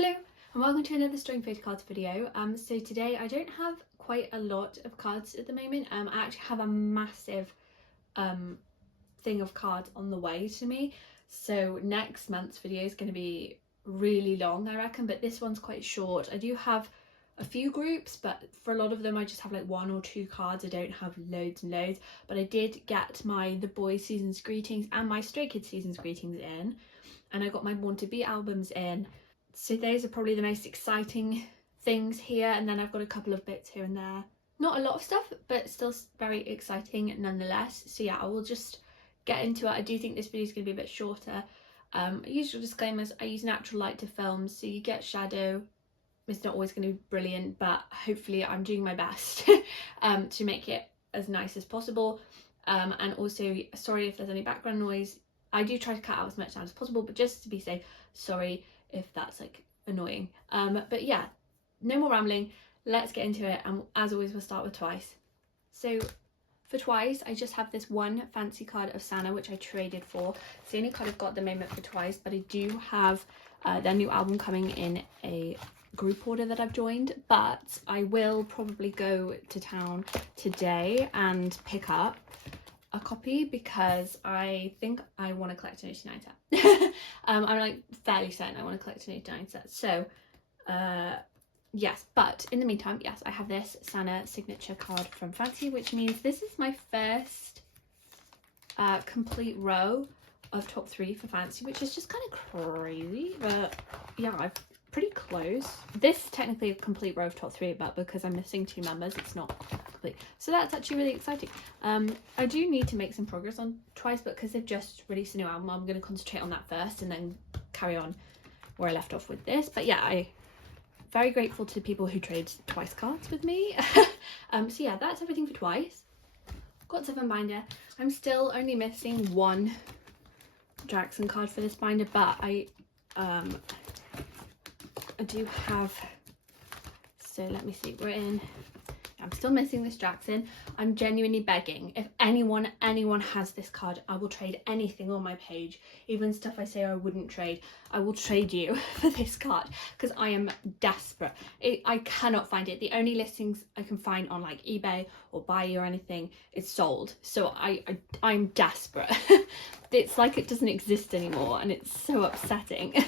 Hello and welcome to another Storing Photocards video. So today I don't have quite a lot of cards at the moment. I actually have a massive thing of cards on the way to me. So next month's video is going to be really long, I reckon, but this one's quite short. I do have a few groups, but for a lot of them I just have like 1 or 2 cards. I don't have loads and loads, but I did get the Boyz season's greetings and my Stray Kids season's greetings in, and I got my Born to Be albums in. So those are probably the most exciting things here, and then I've got a couple of bits here and there. Not a lot of stuff, but still very exciting nonetheless. So yeah, I will just get into it. I do think this video is going to be a bit shorter. Usual disclaimers: I use natural light to film, so you get shadow. It's not always going to be brilliant, but hopefully I'm doing my best to make it as nice as possible. And also, sorry if there's any background noise. I do try to cut out as much sound as possible, but just to be safe, sorry if that's like annoying. But yeah, no more rambling, let's get into it, and as always we'll start with Twice. So for Twice, I just have this one fancy card of Sana, which I traded for. It's the only card I've got at the moment for Twice, but I do have their new album coming in a group order that I've joined, but I will probably go to town today and pick up a copy because I think I want to collect an 89 set. I'm like fairly certain I want to collect an 89 set. So yes, but in the meantime, yes, I have this Sana signature card from Fancy, which means this is my first complete row of top 3 for Fancy, which is just kind of crazy, but yeah, I'm pretty close. This is technically a complete row of top 3, but because I'm missing 2 members, it's not complete. So that's actually really exciting. I do need to make some progress on Twice, but because they've just released a new album, I'm going to concentrate on that first and then carry on where I left off with this. But yeah, I'm very grateful to people who trade Twice cards with me. So yeah, that's everything for Twice. Got 7 binder. I'm still only missing 1 Jackson card for this binder, but I do have, so let me see, I'm still missing this Jackson. I'm genuinely begging, if anyone has this card, I will trade anything on my page, even stuff I say I wouldn't trade. I will trade you for this card because I am desperate. I cannot find it. The only listings I can find on like eBay or Buy or anything is sold, so I'm desperate. It's like it doesn't exist anymore, and it's so upsetting.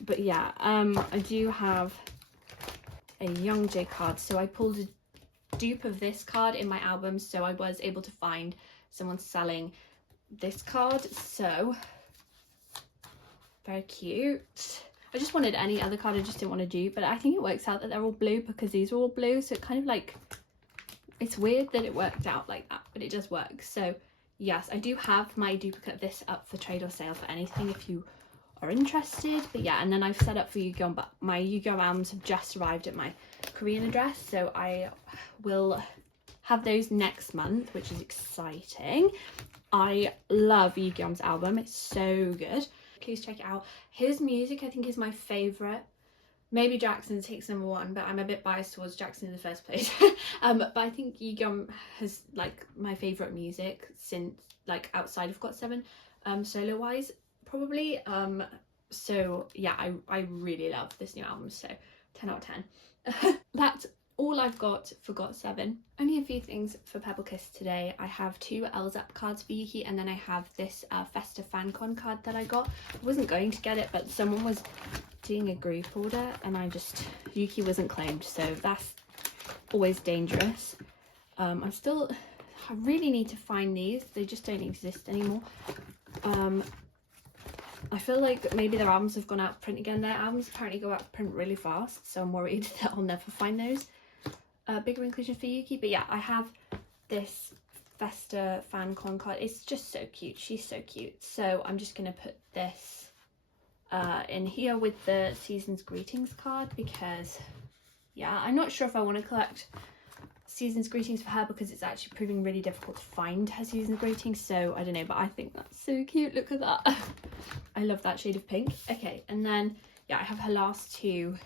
But yeah, I do have a Young J card, so I pulled a dupe of this card in my album, so I was able to find someone selling this card, so very cute. I just wanted any other card, I just didn't want to dupe, but I think it works out that they're all blue because these are all blue, so it kind of like, it's weird that it worked out like that, but it does work. So yes, I do have my duplicate of this up for trade or sale for anything if you are interested. But yeah, and then I've set up for Yu-Gi-Oh, but my Yu-Gi-Oh albums have just arrived at my Korean address, so I will have those next month, which is exciting. I love Yu-Gi-Oh's album, it's so good. Please check it out. His music I think is my favorite. Maybe Jackson takes number 1, but I'm a bit biased towards Jackson in the first place. But I think Yu-Gi-Oh has like my favorite music since like outside of Got7 solo wise probably. So yeah, I really love this new album, so 10 out of 10. That's all I've got for Got7. Only a few things for Pebble Kiss today. I have 2 L's Up cards for Yuki, and then I have this Festa FanCon card that I got. I wasn't going to get it, but someone was doing a group order and Yuki wasn't claimed, so that's always dangerous. I really need to find these. They just don't exist anymore. I feel like maybe their albums have gone out of print again. Their albums apparently go out of print really fast, so I'm worried that I'll never find those. Bigger inclusion for Yuki. But yeah, I have this Festa FanCon card. It's just so cute. She's so cute. So I'm just going to put this in here with the Season's Greetings card because, yeah, I'm not sure if I want to collect Season's Greetings for her because it's actually proving really difficult to find her Season's Greetings, so I don't know, but I think that's so cute. Look at that. I love that shade of pink. Okay, and then yeah, I have her last 2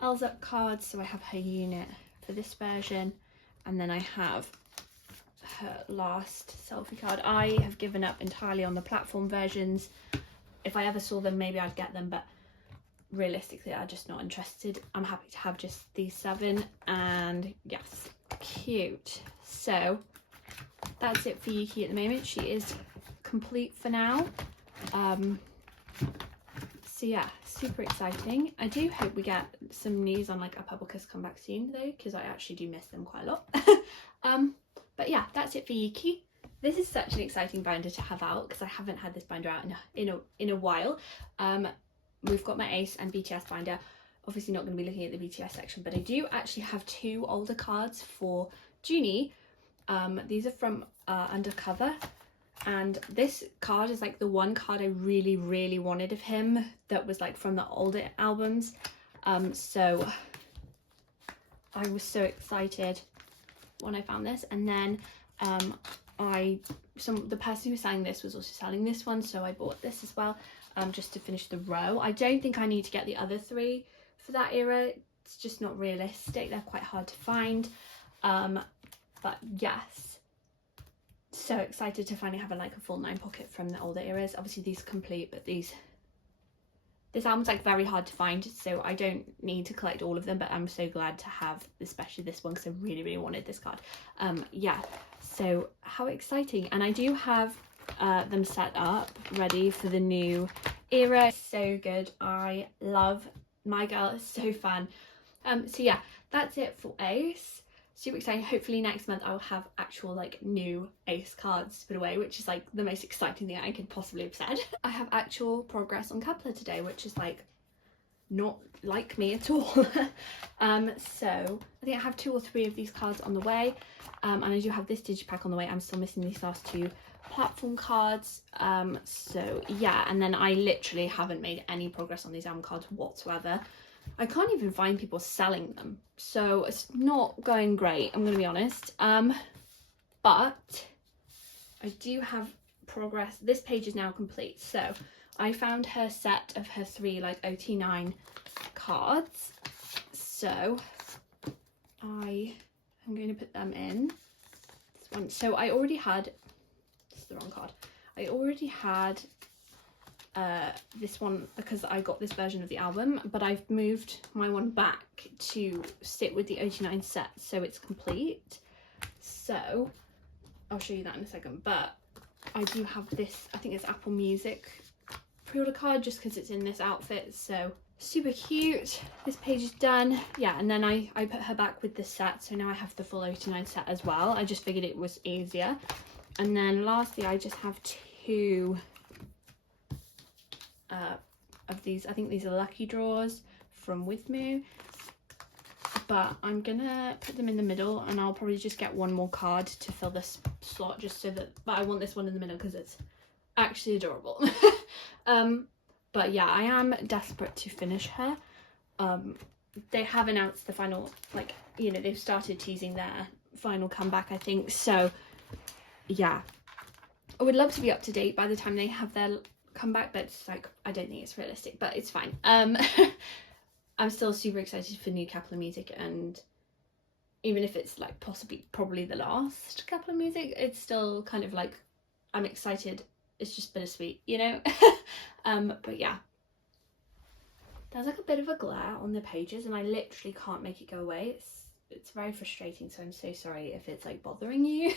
L's Up cards, so I have her unit for this version, and then I have her last selfie card. I have given up entirely on the platform versions. If I ever saw them, maybe I'd get them, but realistically are just not interested. I'm happy to have just these 7, and yes, cute. So that's it for Yuki at the moment. She is complete for now. So yeah, super exciting. I do hope we get some news on like a Publicus comeback soon though, because I actually do miss them quite a lot. But yeah, that's it for Yuki. This is such an exciting binder to have out because I haven't had this binder out in a while. We've got my ACE and BTS binder. Obviously not going to be looking at the BTS section, but I do actually have 2 older cards for Junie. These are from Undercover, and this card is like the one card I really wanted of him that was like from the older albums. So I was so excited when I found this, and then the person who was selling this was also selling this one, so I bought this as well, just to finish the row. I don't think I need to get the other 3 for that era. It's just not realistic. They're quite hard to find. But yes, so excited to finally have a full 9 pocket from the older eras. Obviously these are complete, but this album's like very hard to find, so I don't need to collect all of them, but I'm so glad to have especially this one because I really wanted this card. Yeah, so how exciting. And I do have them set up ready for the new era. So good. I love My Girl, is so fun. So yeah, that's it for ACE. Super exciting. Hopefully next month I'll have actual like new ACE cards to put away, which is like the most exciting thing I could possibly have said. I have actual progress on Kepler today, which is like not like me at all. So I think I have 2 or 3 of these cards on the way, and I do have this digipack on the way. I'm still missing these last 2 platform cards. So yeah, and then I literally haven't made any progress on these album cards whatsoever. I can't even find people selling them, so it's not going great, I'm gonna be honest. But I do have progress. This page is now complete, so I found her set of her 3 like OT9 cards, so I am going to put them in this one. So I already had, this is the wrong card, I already had this one because I got this version of the album, but I've moved my one back to sit with the OT9 set, so it's complete. So I'll show you that in a second, but I do have this, I think it's Apple Music pre-order card, just because it's in this outfit, so super cute. This page is done. Yeah, and then I put her back with this set, so now I have the full OT9 set as well. I just figured it was easier. And then lastly, I just have 2 of these. I think these are lucky draws from Withmu, but I'm gonna put them in the middle, and I'll probably just get 1 more card to fill this slot, just so that, but I want this one in the middle because it's actually adorable. But yeah, I am desperate to finish her. They have announced the final, like, you know, they've started teasing their final comeback, I think, so yeah, I would love to be up to date by the time they have their comeback, but it's like, I don't think it's realistic, but it's fine. I'm still super excited for new Kepler music, and even if it's like probably the last Kepler music, it's still kind of like, I'm excited. It's just bittersweet, you know. But yeah, there's like a bit of a glare on the pages, and I literally can't make it go away. It's very frustrating, so I'm so sorry if it's like bothering you.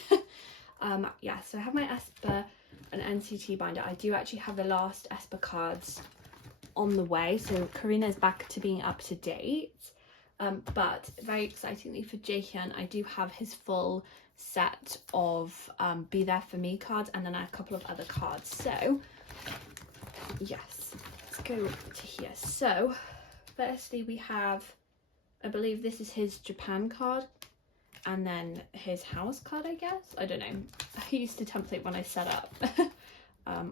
Yeah, so I have my aespa and NCT binder. I do actually have the last aespa cards on the way, so Karina is back to being up to date. But very excitingly for Jaehyun, I do have his full set of Be There For Me cards, and then a couple of other cards. So yes, let's go to here. So firstly we have, I believe this is his Japan card, and then his house card, I guess. I don't know. I used to template when I set up.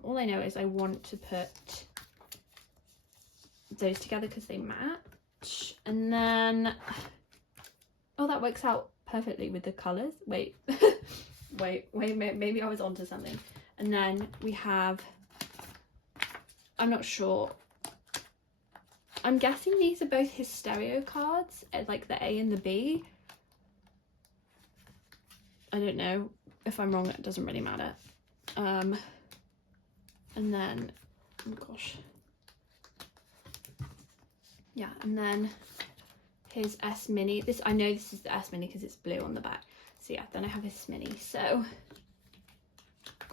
All I know is I want to put those together because they match. And then, oh, that works out perfectly with the colours. Wait, wait, maybe I was onto something. And then we have, I'm not sure, I'm guessing these are both his stereo cards, like the A and the B. I don't know. If I'm wrong, it doesn't really matter. And then, oh gosh, yeah, and then his S Mini. This, I know this is the S Mini because it's blue on the back. So yeah, then I have his Mini. So,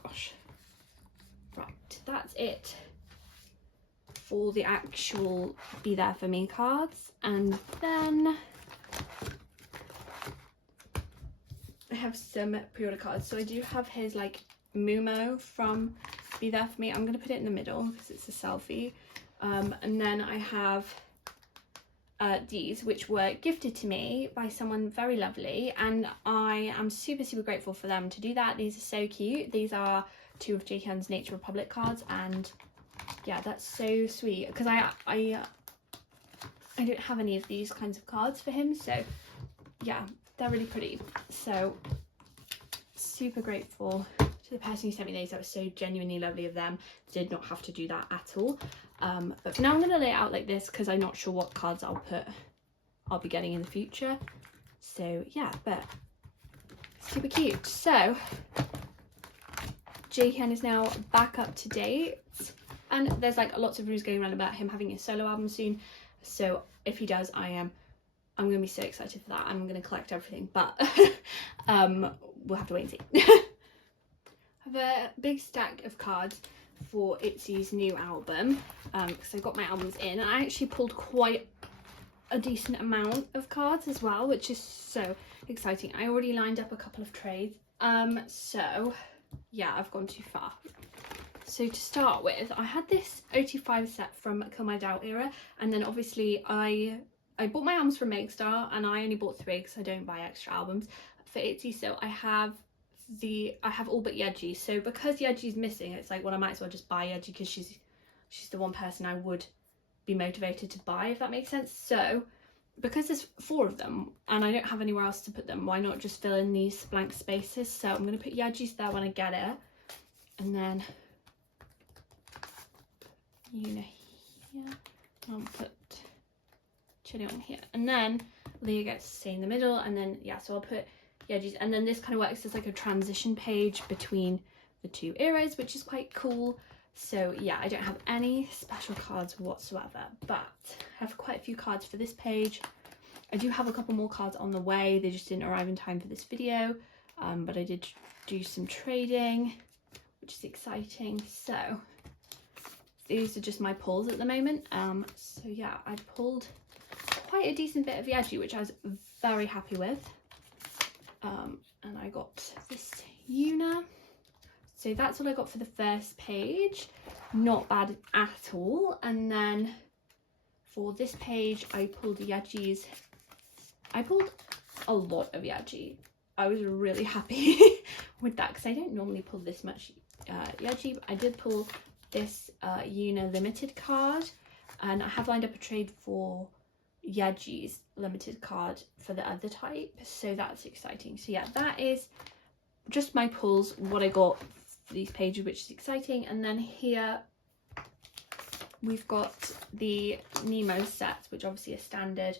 gosh, right, that's it for the actual Be There For Me cards. And then I have some pre-order cards. So I do have his like Mumo from Be There For Me. I'm going to put it in the middle because it's a selfie. And then I have these, which were gifted to me by someone very lovely, and I am super grateful for them to do that. These are so cute. These are 2 of Jaehyun's Nature Republic cards, and yeah, that's so sweet because I don't have any of these kinds of cards for him, so yeah, they're really pretty. So super grateful to the person who sent me these. That was so genuinely lovely of them. Did not have to do that at all. But for now I'm going to lay it out like this because I'm not sure what cards I'll be getting in the future. So yeah, but super cute. So Jaehyun is now back up to date, and there's like lots of news going around about him having a solo album soon. So if he does, I'm going to be so excited for that. I'm going to collect everything, but we'll have to wait and see. I have a big stack of cards for ITZY's new album because I got my albums in, and I actually pulled quite a decent amount of cards as well, which is so exciting. I already lined up a couple of trades, so yeah, I've gone too far. So to start with, I had this OT5 set from Kill My Doubt era, and then obviously I bought my albums from Megastar, and I only bought 3 because I don't buy extra albums for ITZY. So I have all but Yeji. So because Yeji's missing, it's like, well, I might as well just buy Yeji because she's the one person I would be motivated to buy, if that makes sense. So because there's 4 of them and I don't have anywhere else to put them, why not just fill in these blank spaces? So I'm going to put Yeji's there when I get it, and then Yuna here, I'll put Chili on here, and then Leah gets to stay in the middle, and then yeah, so I'll put Yeji's, and then this kind of works as like a transition page between the 2 eras, which is quite cool. So yeah, I don't have any special cards whatsoever, but I have quite a few cards for this page. I do have a couple more cards on the way, they just didn't arrive in time for this video, but I did do some trading, which is exciting. So these are just my pulls at the moment. So yeah, I pulled quite a decent bit of Yeji, which I was very happy with. And I got this Yuna. So that's all I got for the first page. Not bad at all. And then for this page, I pulled Yeji's. I pulled a lot of Yeji. I was really happy with that because I don't normally pull this much Yeji. But I did pull this Yuna limited card, and I have lined up a trade for Yeji's limited card for the other type, so that's exciting. So yeah, that is just my pulls, what I got for these pages, which is exciting. And then here we've got the Nemo set, which obviously is standard.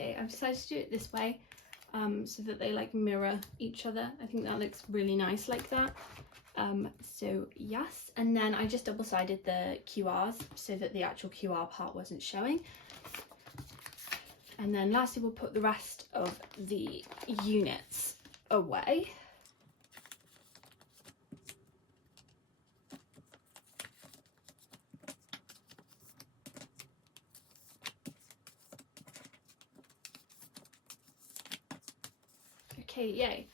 Okay, I've decided to do it this way so that they like mirror each other. I think that looks really nice like that. So yes, and then I just double-sided the QRs so that the actual QR part wasn't showing. And then lastly, we'll put the rest of the units away. Okay, yay.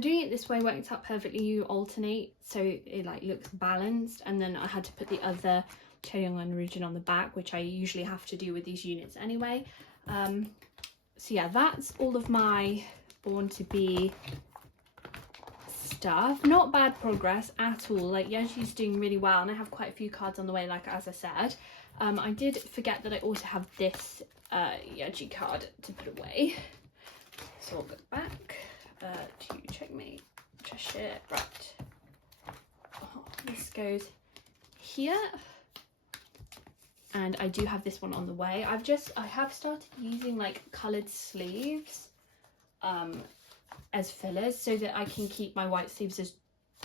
Doing it this way works out perfectly. You alternate so it like looks balanced, and then I had to put the other Cheongwon region on the back, which I usually have to do with these units anyway. So yeah, that's all of my Born to Be stuff. Not bad progress at all. Like Yeji's doing really well, and I have quite a few cards on the way, like as I said. I did forget that I also have this Yeji card to put away, so I'll go back to checkmate Cheshire. Right, this goes here, and I do have this one on the way. I have started using like coloured sleeves as fillers so that I can keep my white sleeves as,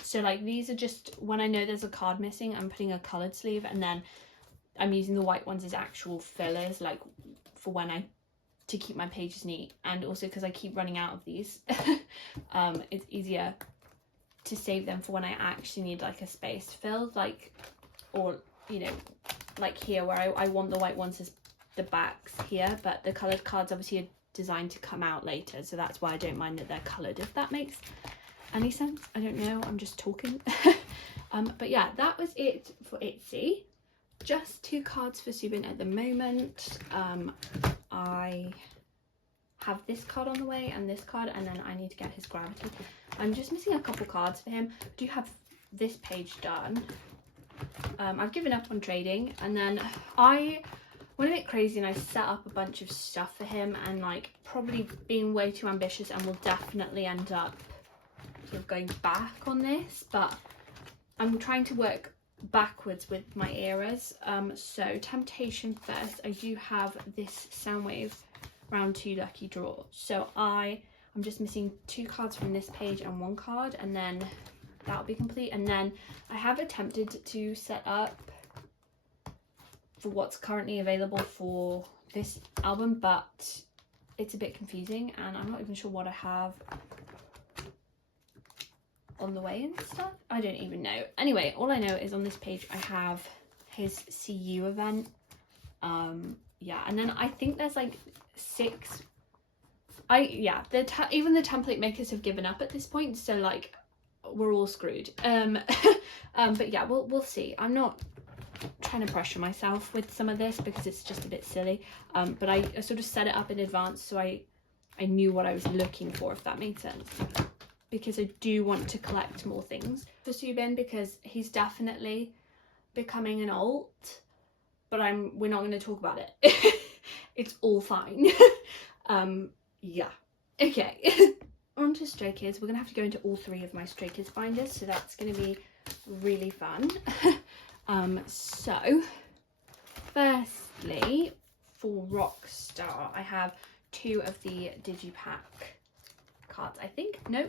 so like these are just when I know there's a card missing, I'm putting a coloured sleeve, and then I'm using the white ones as actual fillers, like for when to keep my pages neat. And also because I keep running out of these, it's easier to save them for when I actually need like a space filled, like, or you know, like here where I want the white ones as the backs here, but the coloured cards obviously are designed to come out later, so that's why I don't mind that they're coloured, if that makes any sense. I don't know, I'm just talking. But yeah, that was it for ITZY. Just 2 cards for Subin at the moment. I have this card on the way and this card, and then I need to get his gravity. I'm just missing a couple cards for him. I do have this page done. I've given up on trading, and then I went a bit crazy and I set up a bunch of stuff for him, and like probably being way too ambitious, and will definitely end up sort of going back on this, but I'm trying to work backwards with my eras. So temptation first, I do have this Soundwave round 2 lucky draw, so I'm just missing 2 cards from this page and 1 card, and then that'll be complete. And then I have attempted to set up for what's currently available for this album, but it's a bit confusing and I'm not even sure what I have on the way and stuff. I don't even know. Anyway, all I know is on this page I have his CU event. Yeah, and then I think there's like 6. Even the template makers have given up at this point, so like we're all screwed. But yeah, we'll see. I'm not trying to pressure myself with some of this because it's just a bit silly, but I sort of set it up in advance so I knew what I was looking for, if that made sense, because I do want to collect more things for Subin, because he's definitely becoming an alt, but we're not going to talk about it. It's all fine. Yeah, okay. On to Stray Kids. We're gonna have to go into all 3 of my Stray Kids binders, so that's gonna be really fun. So firstly, for Rockstar, I have 2 of the Digipack cards. I think no.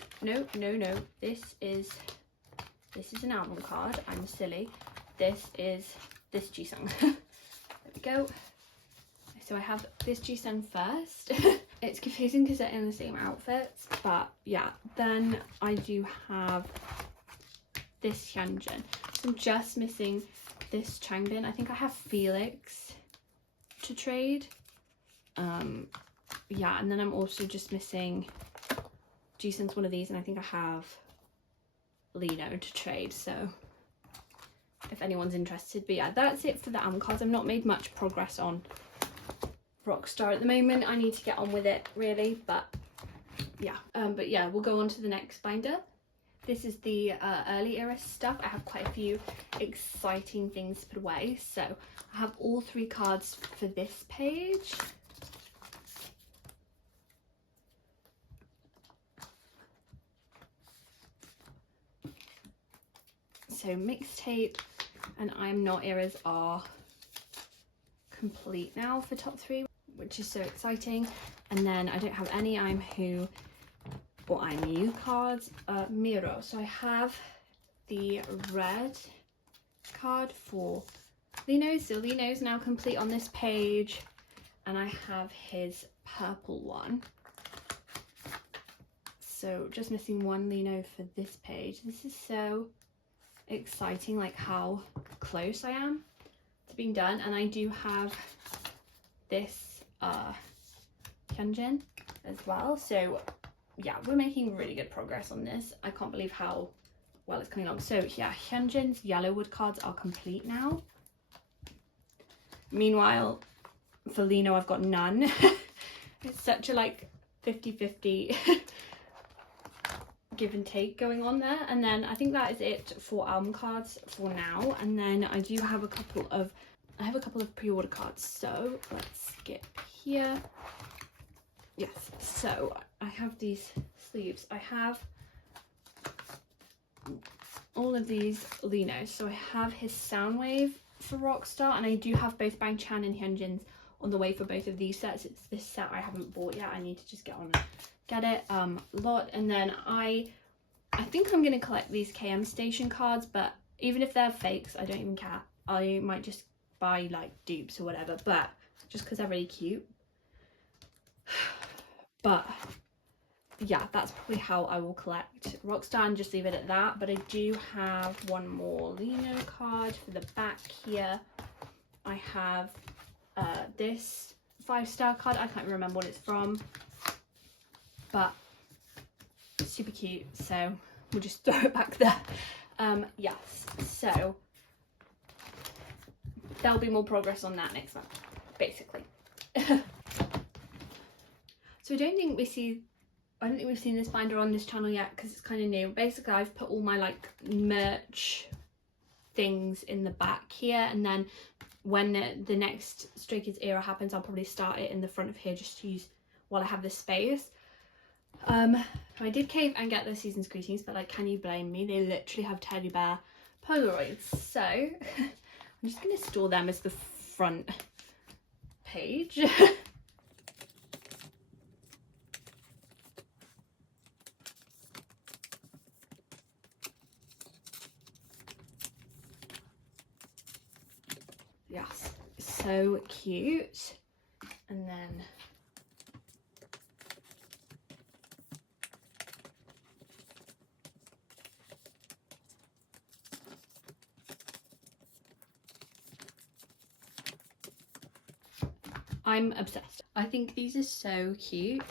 This is an album card. I'm silly. This is this Jisung. There we go. So I have this Jisung first. It's confusing because they're in the same outfits, but yeah. Then I do have this Hyunjin. I'm just missing this Changbin. I think I have Felix to trade. Yeah, and then I'm also just missing Jisung's one of these, and I think I have Lino to trade, so if anyone's interested. But yeah, that's it for the album cards. I've not made much progress on Rockstar at the moment. I need to get on with it really, but yeah. But yeah, we'll go on to the next binder. This is the early era stuff. I have quite a few exciting things to put away, so I have all 3 cards for this page. So Mixtape and I'm Not eras are complete now for top 3, which is so exciting. And then I don't have any I'm Who or I'm You cards. Miro. So I have the red card for Lino. So Lino's now complete on this page, and I have his purple one. So just missing 1 Lino for this page. This is so exciting, like how close I am to being done. And I do have this Hyunjin as well, so yeah, we're making really good progress on this. I can't believe how well it's coming along. So yeah, Hyunjin's Yellowwood cards are complete now. Meanwhile, for Lino, I've got none. It's such a like 50-50 give and take going on there. And then I think that is it for album cards for now. And then I do have a couple of pre-order cards, so let's skip here. Yes, so I have these sleeves. I have all of these Linos. So I have his Soundwave for Rockstar, and I do have both Bang Chan and Hyunjin's on the way for both of these sets. It's this set I haven't bought yet. I need to just get on and get it. Lot. And then I think I'm gonna collect these KM Station cards, but even if they're fakes, I don't even care. I might just buy like dupes or whatever, but just because they're really cute. But yeah, that's probably how I will collect Rockstar and just leave it at that. But I do have one more Lino card for the back here. I have this 5-star card. I can't remember what it's from, but super cute, so we'll just throw it back there. Yes, so there'll be more progress on that next month, basically. So I don't think we've seen this binder on this channel yet because it's kind of new. Basically, I've put all my like merch things in the back here, and then when the next Stray Kids era happens, I'll probably start it in the front of here just to use while I have this space. I did cave and get the Season's Greetings, but like, can you blame me? They literally have teddy bear Polaroids, so I'm just going to store them as the front page. Yes, so cute. And then I'm obsessed. I think these are so cute.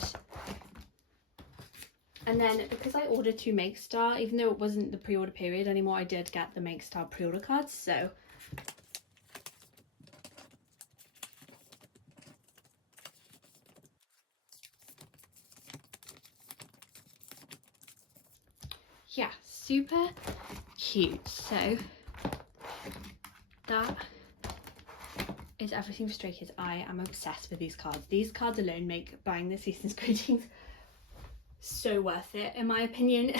And then because I ordered 2 Make Star, even though it wasn't the pre-order period anymore, I did get the Make Star pre-order cards, so yeah, super cute. So that is everything for Stray Kids. I am obsessed with these cards. These cards alone make buying the Season's Greetings so worth it, in my opinion.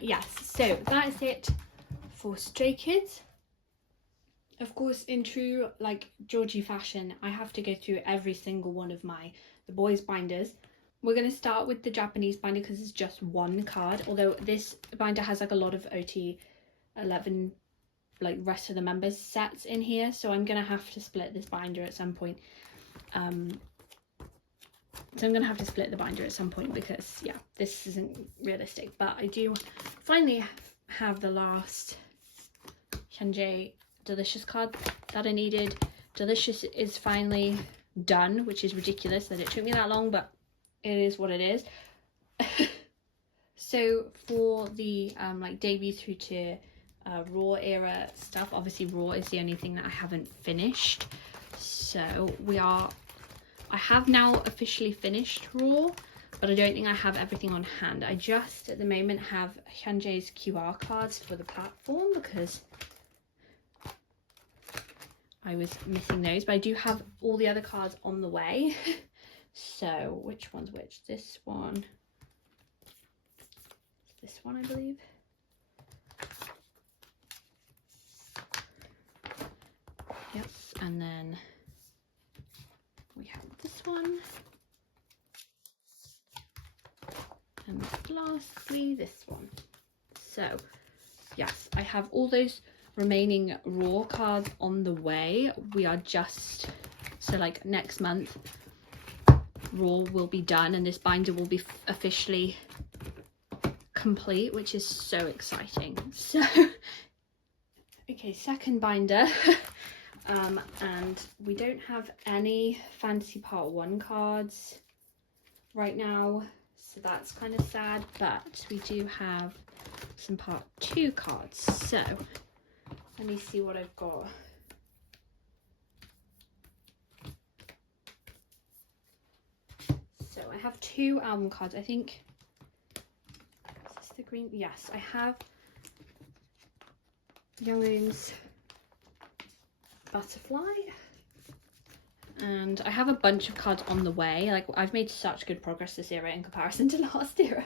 Yes, so that is it for Stray Kids. Of course, in true like Jorgie fashion, I have to go through every single one of the Boyz binders. We're going to start with the Japanese binder because it's just one card, although this binder has like a lot of OT 11 like rest of the members sets in here, so I'm gonna have to split this binder at some point. So I'm gonna have to split the binder at some point because yeah, this isn't realistic. But I do finally have the last Hyunjae Delicious card that I needed. Delicious is finally done, which is ridiculous that it took me that long, but it is what it is. So for the like debut through to Raw era stuff, obviously Raw is the only thing that I haven't finished, so I have now officially finished Raw, but I don't think I have everything on hand. I just at the moment have Hyunjae's QR cards for the platform because I was missing those, but I do have all the other cards on the way. So which one's which? This one, I believe. Yes, and then we have this one, and lastly this one. So yes, I have all those remaining Raw cards on the way. We are just, so like next month Raw will be done and this binder will be officially complete, which is so exciting. So okay, second binder. And we don't have any Fantasy Part 1 cards right now, so that's kind of sad, but we do have some Part 2 cards. So let me see what I've got. So I have 2 album cards. I think, is this the green? Yes, I have Young's Butterfly, and I have a bunch of cards on the way. Like, I've made such good progress this era in comparison to last era.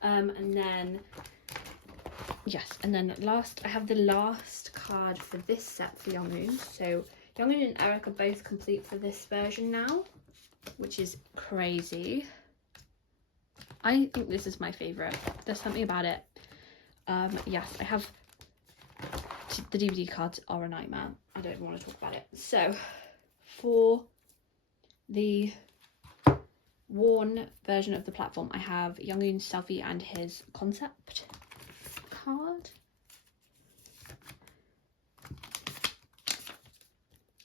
And then yes, and then last, I have the last card for this set for Youngoon. So Youngoon and Eric are both complete for this version now, which is crazy. I think this is my favourite. There's something about it. Yes, I have, the DVD cards are a nightmare. I don't even want to talk about it. So for the worn version of the platform, I have Youngoon's selfie and his concept card.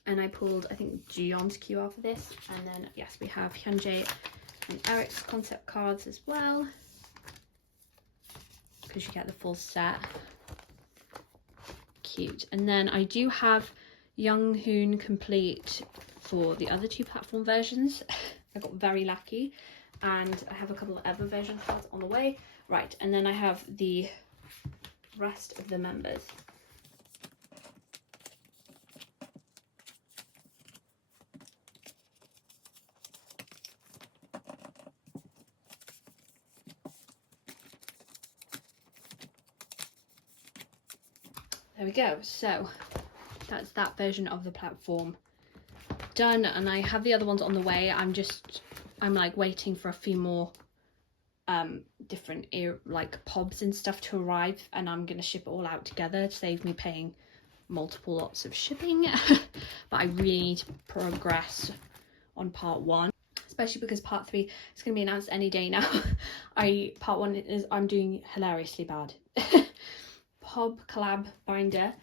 And I pulled, I think, Gion's QR for this. And then, yes, we have Hyunjae and Eric's concept cards as well, because you get the full set. Cute. And then I do have Younghoon complete for the other two platform versions. I got very lucky, and I have a couple of other version cards on the way. Right, and then I have the rest of the members. There we go. So that's that version of the platform done, and I have the other ones on the way. I'm like waiting for a few more different like pobs and stuff to arrive, and I'm gonna ship it all out together to save me paying multiple lots of shipping. But I really need to progress on part 1, especially because part 3 is going to be announced any day now. Part 1 is, I'm doing hilariously bad. Pob collab binder,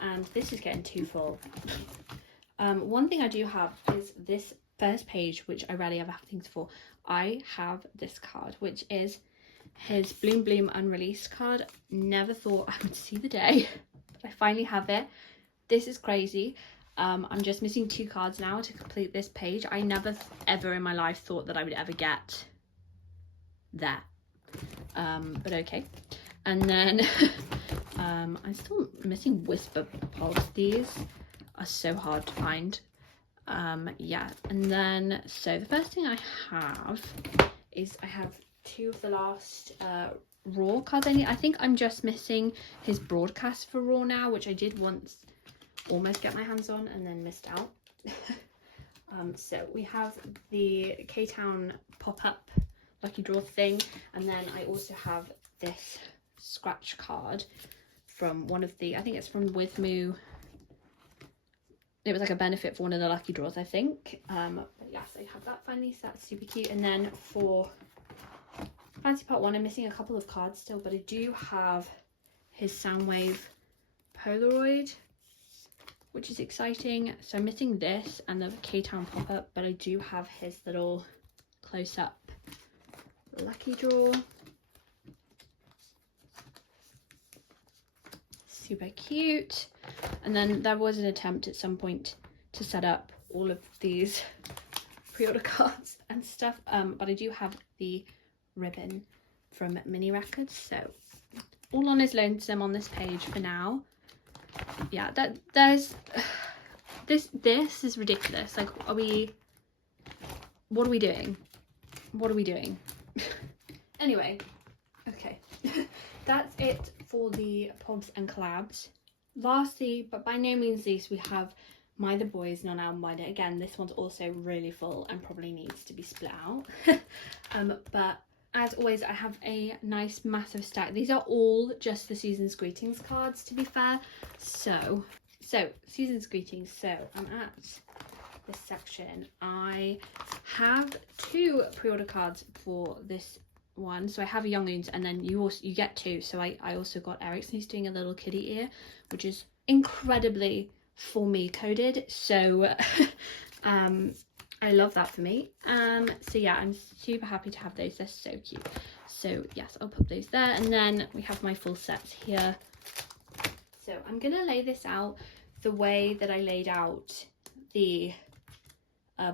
and this is getting too full. One thing I do have is this first page, which I rarely ever have things for. I have this card, which is his Bloom Bloom unreleased card. Never thought I would see the day, but I finally have it. This is crazy. I'm just missing 2 cards now to complete this page. I never ever in my life thought that I would ever get that, but okay. And then I'm still missing Whisper Pods. These are so hard to find. Yeah, and then so the first thing I have is I have 2 of the last Raw cards I need. I think I'm just missing his broadcast for Raw now, which I did once almost get my hands on and then missed out. So we have the K-Town pop-up lucky draw thing, and then I also have this scratch card from one of the, I think it's from Withmoo. It was like a benefit for one of the lucky draws, I think. But yes, I have that finally, so that's super cute. And then for Fancy Part 1, I'm missing a couple of cards still, but I do have his Soundwave Polaroid, which is exciting. So I'm missing this and the K-Town pop-up, but I do have his little close-up lucky draw. Super cute. And then there was an attempt at some point to set up all of these pre-order cards and stuff, but I do have the ribbon from Mini Records, so all on his lonesome on this page for now. Yeah, that there's this is ridiculous. Like, what are we doing? Anyway, okay. That's it for the pods and collabs. Lastly, but by no means least, we have My The Boyz non-album binder. Again, this one's also really full and probably needs to be split out. But as always, I have a nice massive stack. These are all just the Season's Greetings cards, to be fair. So Season's Greetings. So I'm at this section. I have 2 pre-order cards for this one. So I have a Youngoon's, and then you get 2. So I also got Eric's, and he's doing a little kitty ear, which is incredibly for me coded. So I love that for me. So yeah, I'm super happy to have those. They're so cute. So yes, I'll put those there, and then we have my full sets here. So I'm gonna lay this out the way that I laid out the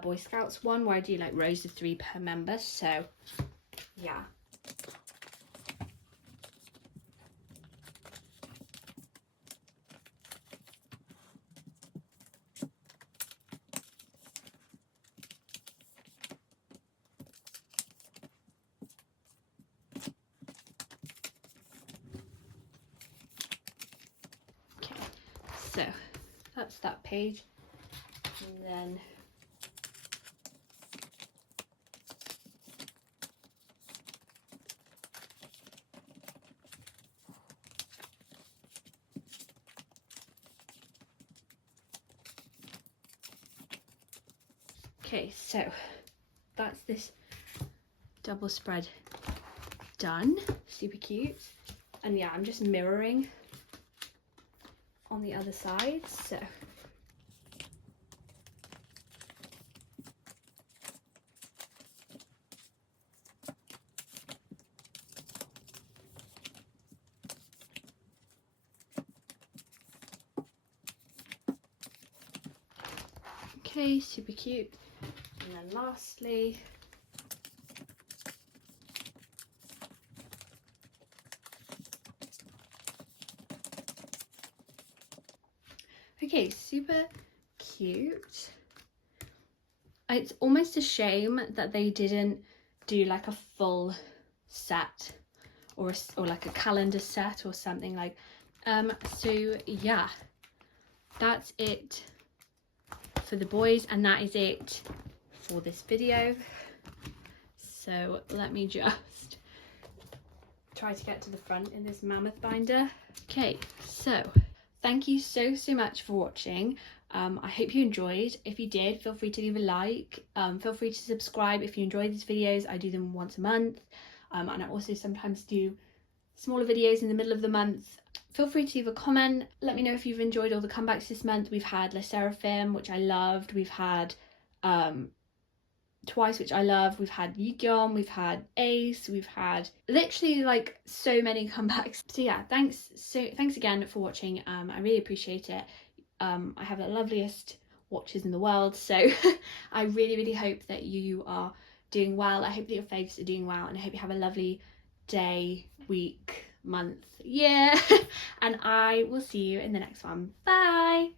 Boy Scouts one, where I do like rows of 3 per member. So yeah. So that's that page, and then okay, so that's this double spread done. Super cute. And yeah, I'm just mirroring on the other side. So okay, super cute. And then lastly, okay, super cute. It's almost a shame that they didn't do like a full set or like a calendar set or something like. So yeah, that's it for the boys, and that is it for this video. So let me just try to get to the front in this mammoth binder. Okay, so thank you so much for watching. I hope you enjoyed. If you did, feel free to leave a like. Feel free to subscribe if you enjoy these videos. I do them once a month, and I also sometimes do smaller videos in the middle of the month. Feel free to leave a comment. Let me know if you've enjoyed all the comebacks this month. We've had Le Seraphim, which I loved. We've had Twice, which I love. We've had Yugyeom, we've had A.C.E, we've had literally like so many comebacks. So yeah, thanks again for watching. I really appreciate it. I have the loveliest watchers in the world, so I really hope that you are doing well. I hope that your faves are doing well, and I hope you have a lovely day, week, month, year, and I will see you in the next one. Bye.